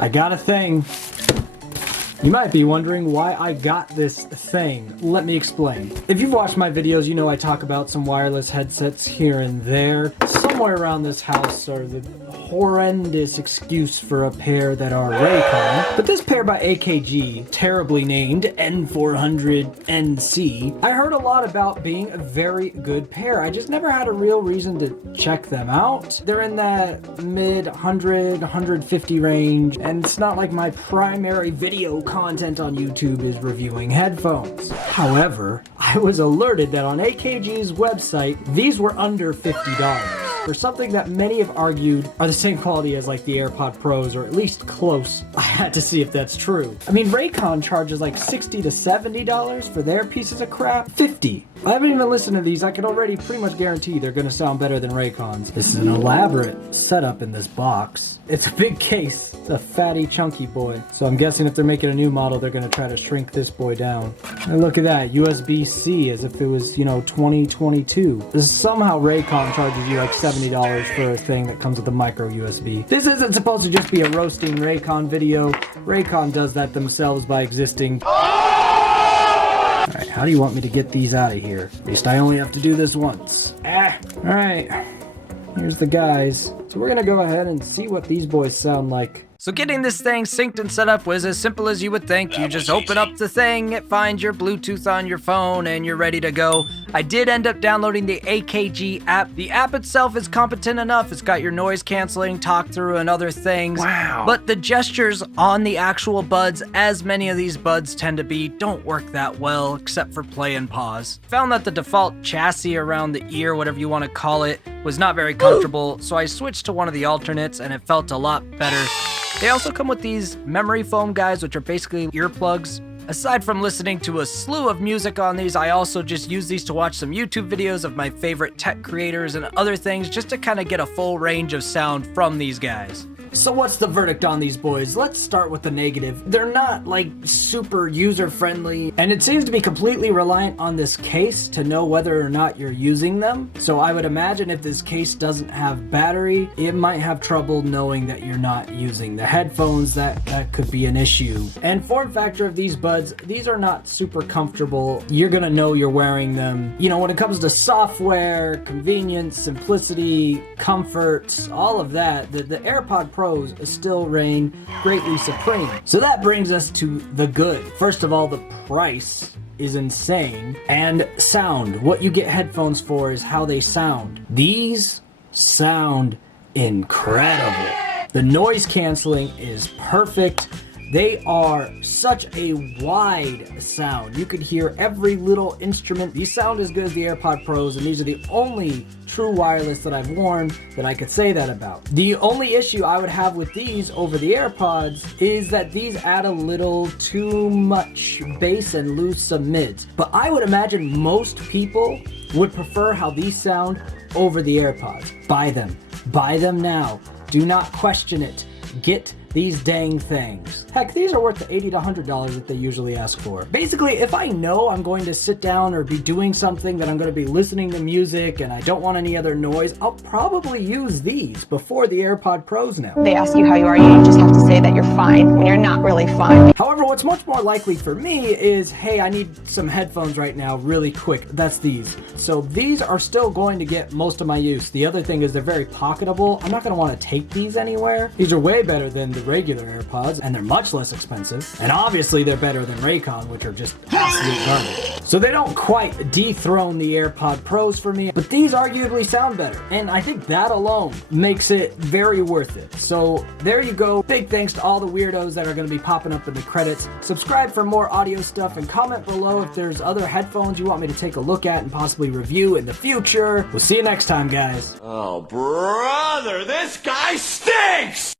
I got a thing. You might be wondering why I got this thing. Let me explain. If you've watched my videos, you know I talk about some wireless headsets here and there. Somewhere around this house are the horrendous excuse for a pair that are Raycon. But this pair by AKG, terribly named N400NC, I heard a lot about being a very good pair. I just never had a real reason to check them out. They're in that mid 100, 150 range, and it's not like my primary video content on YouTube is reviewing headphones. However, I was alerted that on AKG's website, these were under $50. For something that many have argued are the same quality as like the AirPod Pros, or at least close. I had to see if that's true. I mean, Raycon charges like $60 to $70 for their pieces of crap. $50. I haven't even listened to these. I can already pretty much guarantee they're gonna sound better than Raycon's. This is an elaborate setup in this box. It's a big case. It's a fatty, chunky boy. So I'm guessing if they're making a new model, they're gonna try to shrink this boy down. And look at that, USB-C, as if it was, 2022. Somehow Raycon charges you like $70 for a thing that comes with a micro USB. This isn't supposed to just be a roasting Raycon video. Raycon does that themselves by existing. Alright, how do you want me to get these out of here? At least I only have to do this once. Alright, here's the guys. So we're gonna go ahead and see what these boys sound like. So getting this thing synced and set up was as simple as you would think. You just open up the thing, it finds your Bluetooth on your phone, and you're ready to go. I did end up downloading the AKG app. The app itself is competent enough. It's got your noise canceling, talk through, and other things. Wow. But the gestures on the actual buds, as many of these buds tend to be, don't work that well, except for play and pause. Found that the default chassis around the ear, whatever you want to call it, was not very comfortable, so I switched to one of the alternates, and it felt a lot better. They also come with these memory foam guys, which are basically earplugs. Aside from listening to a slew of music on these, I also just use these to watch some YouTube videos of my favorite tech creators and other things, just to kind of get a full range of sound from these guys. So what's the verdict on these boys? Let's start with the negative. They're not like super user-friendly, and it seems to be completely reliant on this case to know whether or not you're using them. So I would imagine if this case doesn't have battery, it might have trouble knowing that you're not using the headphones. That could be an issue. And form factor of these buds, these are not super comfortable. You're gonna know you're wearing them. When it comes to software, convenience, simplicity, comfort, all of that, the AirPod Pros still reign greatly supreme. So that brings us to the good. First of all, the price is insane. And sound. What you get headphones for is how they sound. These sound incredible. The noise canceling is perfect. They are such a wide sound. You could hear every little instrument. These sound as good as the AirPod Pros, and these are the only true wireless that I've worn that I could say that about. The only issue I would have with these over the AirPods is that these add a little too much bass and lose some mids. But I would imagine most people would prefer how these sound over the AirPods. Buy them. Buy them now. Do not question it. Get these dang things. Heck, these are worth the $80 to $100 that they usually ask for. Basically, if I know I'm going to sit down or be doing something that I'm going to be listening to music and I don't want any other noise, I'll probably use these before the AirPod Pros now. They ask you how you are, you just have to say that you're fine when you're not really fine. However, what's much more likely for me is, hey, I need some headphones right now really quick. That's these. So these are still going to get most of my use. The other thing is they're very pocketable. I'm not going to want to take these anywhere. These are way better than the regular AirPods, and they're much less expensive. And obviously they're better than Raycon, which are just absolute garbage. So they don't quite dethrone the AirPod Pros for me, but these arguably sound better. And I think that alone makes it very worth it. So there you go. Big thanks to all the weirdos that are going to be popping up in the credits. Subscribe for more audio stuff and comment below if there's other headphones you want me to take a look at and possibly review in the future. We'll see you next time, guys. Oh, brother, this guy stinks!